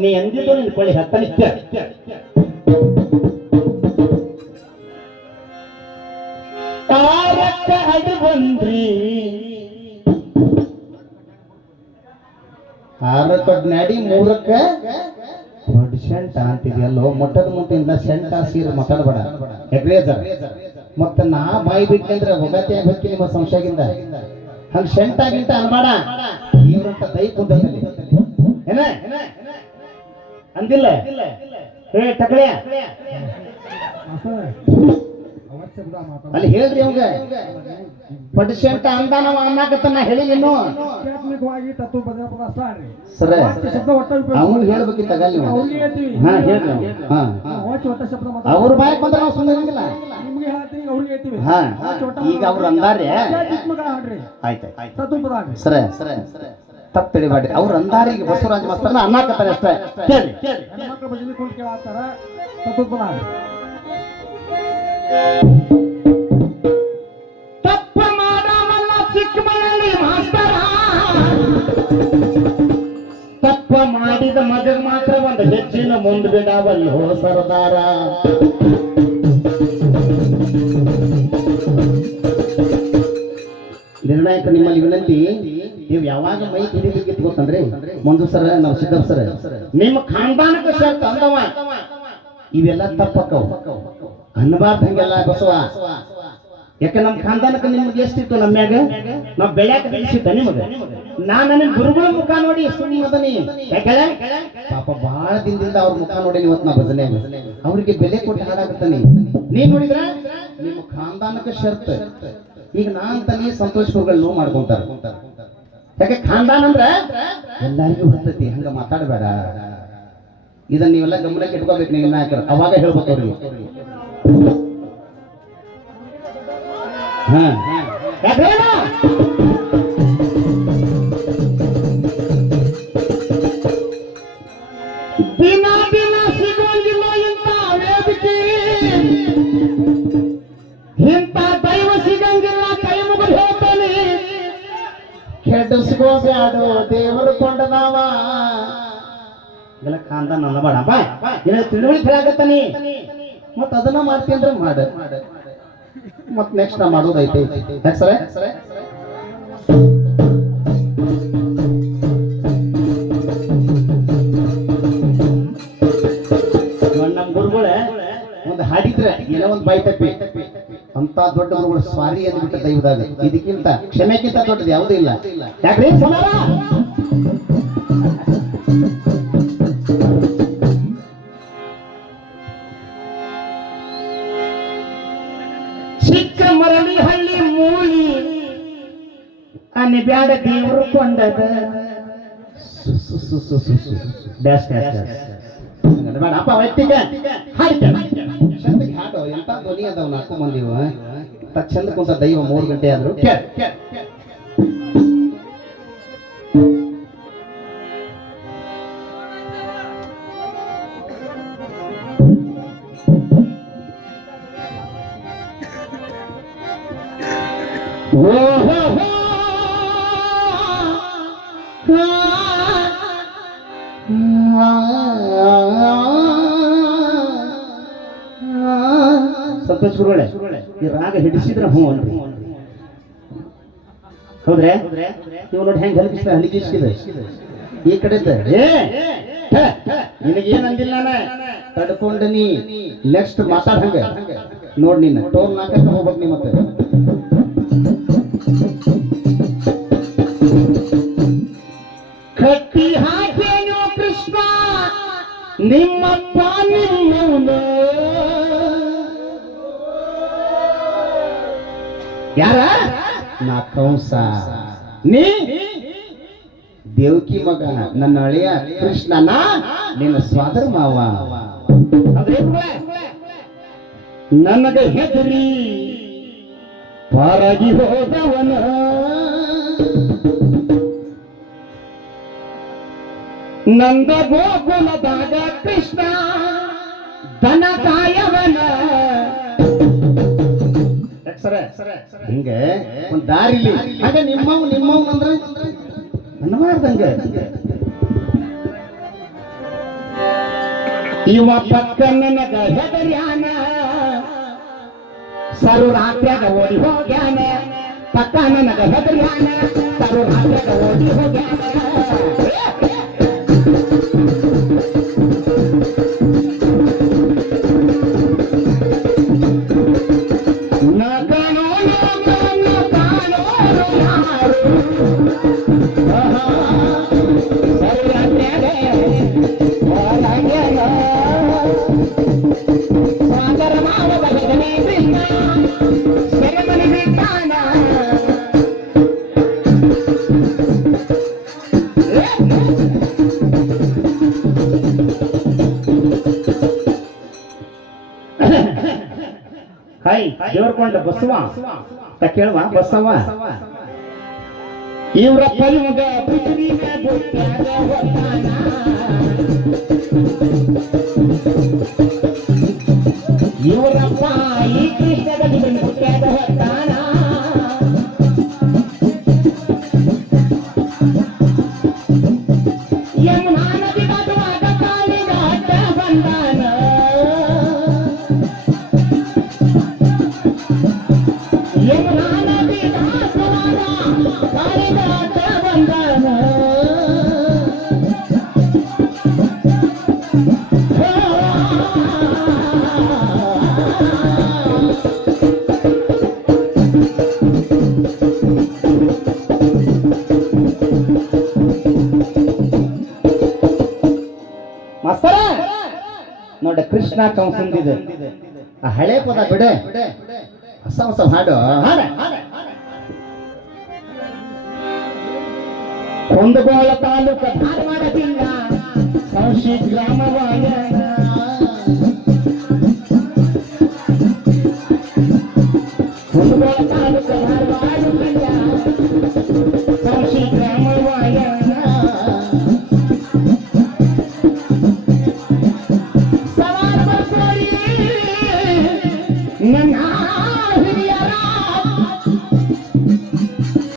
ನೀ ಎಂದಿದ್ದು ನಿನ್ನ ಕೊಳ್ಳಿ ಹತ್ತನಿಷ್ಟ ತಾರಕ್ಕ ಅದು ಬಂದ್ರಿ. ಆರಕ್ಕ ನಡಿ ಮೂರಕ್ಕ? ದೊಡ್ಡ ಸೆಂಟ ಅಂತಿದೆಯಲ್ಲೋ ಮೊಟ್ಟದ ಮುಟ್ಟಿಂದ ಸೆಂಟ ಸೀರೆ ಮಾತಾಡಬೇಡ ಎಗ್ರೇಜರ್ ಮತ್ತ ನಾ ಬಾಯಿ ಬಿಟ್ಟಂದ್ರೆ ಒಗತೆ ಹೊಕ್ಕಿ ನಿಮ್ಮ ಸಂಶಯದಿಂದ. ಹಂಗ ಸೆಂಟಾಗಿಂತ ಗಿಂಟ ಅನ್ಬೇಡ ಇವ್ರಂತ ದೈ ಕುಂದಲ್ಲಿ ಅಂದಿಲ್ಲ. ಹೇ ಅಲ್ಲಿ ಹೇಳ್ರಿ ಅವಂಗ ಪಡಿಸೆಂಟ ಅಂದ ನಾವು ಅನ್ನಕತ್ತ ನಾ ಹೇಳಿ ಇನ್ನು. ಆಧ್ಯಾತ್ಮಿಕವಾಗಿ ತತ್ವ ಬದಲಾಪದ ಅಷ್ಟ ಆಡ್ರಿ ಸರ ಶಬ್ದ ಒಟ್ಟ ಹೇಳ್ಬೇಕಿತ್ತ ಹಾ ಹೇಳ್ರಿ ಅವ್ನು. ಹಾ. ಹಾ, ವಾಚ್ಯ ಒಟ್ಟ ಶಬ್ದ ಮಾತಾಡ ಅವ್ರ ಬಾಯಕ್ ಬಂದ್ರೆ ನಾವು ಸುಮ್ಮನೆ ಇರಂಗಿಲ್ಲ. ನಿಮ್ಗೆ ಹೇಳ್ತೀವಿ ಅವ್ರಿಗೆ ಹೇಳ್ತೀವಿ. ಹಾ. ಈಗ ಅವ್ರು ಅಂದಾರೆ. ಆಯ್ತು ತತ್ವ ಪದ ಹಾಡ್ರಿ ಸರ ಸರ. ತಪ್ಪು ತಿಳಿಬೇಡ್ರಿ ಅವ್ರ ಈಗ ಬಸವರಾಜ ಮಾಸ್ತರ್ನ ಅನ್ನಕತ್ತಾರೆ ಅಷ್ಟೇ. ಕೇಳಿ. ಹೆಣ್ಮಕ್ಳು ಭಜನೆ ಕುಂತ ಕೇಳತ್ತಾರ ತತ್ವ ಪದ ಮಾಡವಲ್ಲ ಚಿಕ್ಕ ಮನೆಯಲ್ಲಿ ಮಾಸ್ತರ ತಪ್ಪ ಮಾಡಿದ ಮಗ ಮಾತ್ರ ಒಂದು ಹೆಚ್ಚಿನ ಮುಂದ್ ಬಿಡವಲ್ಲೋ ಸರದಾರ. ನಿರ್ಣಾಯಕ ನಿಮ್ಮಲ್ಲಿ ವಿನಂತಿ ನೀವು ಯಾವಾಗ ಮೈ ಹಿಡಿಬೇಕಿತ್ತು ಗೊತ್ತಂದ್ರೆ ಮಂಜು ಸರ ನಾವು ಸಿದ್ದಪ್ಪ ಸರ, ನಿಮ್ಮ ಖಾನ್ದಾನಕ್ಕೆ ಶರ್ತ್ ಅಂದವ. ಇವೆಲ್ಲ ತಪ್ಪಕ್ಕವು. ಅನ್ಬಾರ್ದು ಹಂಗೆಲ್ಲ ಬಸವ. ಯಾಕೆ ನಮ್ಮ ಖಾನ್ದಾನಕ್ಕೆ ನಿಮ್ಗೆ ಎಷ್ಟಿತ್ತು ನಮ್ಮ್ಯಾಗ ನಾವು ಬೆಳ್ಯಾಕ ಬೆಳೆಸಿದ್ದ ನಿಮಗ. ನಾನು ನನ್ನ ಗುರುಗಳ ಮುಖ ನೋಡಿ ಸುಮ್ಮನೆ ಅದನಿ ಪಾಪ ಬಹಳ ದಿನದಿಂದ ಅವ್ರ ಮುಖ ನೋಡಿ ಇವತ್ತು ನಾ ಭಜನೆ. ಅವ್ರಿಗೆ ಬೆಲೆ ಕೊಟ್ಟು ಹಾಡಾಗತ್ತಾನೆ ನೀನ್ ನೋಡಿದ್ರ? ನಿಮ್ಮ ಖಾನ್ದಾನಕ್ಕೆ ಶರ್ತ್. ಈಗ ನಾ ಅಂತಾನೆ ಸಂತೋಷ್ ಗುರುಗಳು ನೋವು ಮಾಡ್ಕೊಂತಾರ. ಯಾಕೆ ಖಾನ್ದಾನ್ ಅಂದ್ರ? ಎಲ್ಲರಿಗೂ ಹೊತ್ತೈತಿ, ಹಂಗ ಮಾತಾಡಬೇಡ. ಇದನ್ನ ನೀವೆಲ್ಲ ಗಮನಕ್ಕೆ ಇಟ್ಕೋಬೇಕು ನೀವು ನಾಯಕರು ಅವಾಗ ಹೇಳ್ಬೇಕು ಅವ್ರಿಗೆ. ಹಾ. ಕೆಡಿಸ್ಕೋಬ್ಯಾಡು ದೇವರು ಕೊಂಡದಾವ ಇದೆಲ್ಲ ಕಾಂತ ನನ್ನ ಬೇಡ. ಬಾ ಏನ ತಿಳುವಳಿಕೆ ಹೇಳಾಕತ್ತಾನಿ ಮತ್ತ ಅದನ್ನ ಮಾಡ್ತಿ ಅಂದ್ರೆ ಮಾಡ. ನೆಕ್ಸ್ಟ್ ನಾ ಮಾಡೋದೈತಿ ಸರ? ನಮ್ಮ ಗುರುಗಳೇ, ಒಂದು ಹಾಡಿದ್ರೆ, ಏನೋ ಒಂದು ಬೈತಪ್ಪಿ ತಪ್ಪಿ. ಅಂತ ದೊಡ್ಡ ಮಗಳು ಸ್ವಾರಿ ಅಂದ್ಬಿಟ್ಟ ದೈವದಾಗ ಇದಕ್ಕಿಂತ ಕ್ಷಮೆಗಿಂತ ದೊಡ್ಡದು ಯಾವುದೂ ಇಲ್ಲ. ಯಾಕ್ರಿ? ಚಿಕ್ಕ ಮರಳಿ ಹಳ್ಳಿ ಮೂಳಿ. ಬ್ಯಾಡ ದೇವರು ಕೊಂಡದ. ಡ್ಯಾಶ್ ಡ್ಯಾಶ್ ಡ್ಯಾಶ್ ಬೇಡ ಅಪ್ಪ ವ್ಯಕ್ತಿಗೆ ಹಾಡ್ತೇನೆ ಚಂದಕ್ಕೆ ಹಾಡು ಎಂತ ಧ್ವನಿ ಅದಾವ ನಾಲ್ಕು ಮಂದಿವು ಅಂತ ಚಂದ ಕುಂತ ದೈವ ಮೂರು ಗಂಟೆ ಆದ್ರು. ಕೇಳ್, ಕೇಳ್, ಕೇಳ್. ಓಹೋ ಸಂತೋಷ್ ಗುರುಗಳೇ ಈ ರಾಗ ಹಿಡಿಸಿದ್ರ ಹ್ಞೂ ಅಂತ. ಹೌದ್ರೆ? ನೀವು ನೋಡಿ ಹೆಂಗ್ ಹಲಕಿಸ್ತ ಹಲಗಿಸಿದ ಈ ಕಡೆ ನಿನಗೇನ್ ಅಂದಿಲ್ಲ ತಡ್ಕೊಂಡ ನೀ ನೆಕ್ಸ್ಟ್ ಮಾತಾಡ್ ನೋಡ್ ನೀನ್ ಟೋಲ್ ನಾಲ್ಕಕ್ಕೆ ಹೋಗ್ಬೇಕು ನೀ ಮತ್ತೆ. ಕಟ್ಟಿ ಹಾಕೇನು ಕೃಷ್ಣ, ನಿಮ್ಮಪ್ಪ ಯಾರ? ನಾ ಕಂಸ. ನೀ? ದೇವಕಿ ಮಗ, ನನ್ನ ಅಳಿಯ ಕೃಷ್ಣನ ನಿನ್ನ ಸ್ವಾದರ ಮಾವ. ನನಗೆ ಹೆದರಿ. ಪಾರಾಗಿ ಹೋದವನ. ನಂದ ಗೋಕುಲದಾಗ ಕೃಷ್ಣ. ಹಿಂಗೆ ಒಂದ್ ದಾರಿಲಿ ಹಾಗ ನಿಮ್ಮವ್ ನಿಮ್ಮವ್ ಅಂದ್ರೆ ಅನ್ನಬಾರ್ದಂಗ ಇವ ಪಕ್ಕ ನನಗ ಹೆದರ್ಯಾನ. ಸರು ರಾತ್ರ್ಯಾಗ ಓಡಿ ಹೋಗ್ಯಾನ. ಪಕ್ಕ ನನಗ ಹೆದರ್ಯಾನ. ಸರು ರಾತ್ರ್ಯಾಗ ಓಡಿ ಹೋಗ್ಯಾನ. ಸಾಗರ ಮಾವ ಬಗೆಗನೆ ಕೃಷ್ಣ ಸೆರೆಮನೆ ಬಿಟ್ಟಾನ ಹೈ ದೇವ್ರಕೊಂಡ ಬಸವ ತ ಕೇಳುವ ಬಸವ ಇವ್ರಪ್ಪ ಇವಾಗ ಪೃಥ್ವಿನ ನೋಡ ಕೃಷ್ಣ ಕಂಸಂದಿದೆ. ಆ ಹಳೆ ಪದ ಬಿಡೆ. ಹೊಸ ಹೊಸ ಹಾಡು. ಹಾಡ. ಕುಂದಗೋಳ ತಾಲೂಕ ಧಾರವಾಡ ಜಿಲ್ಲಾ ಸಂಶಿ ಗ್ರಾಮವಾದ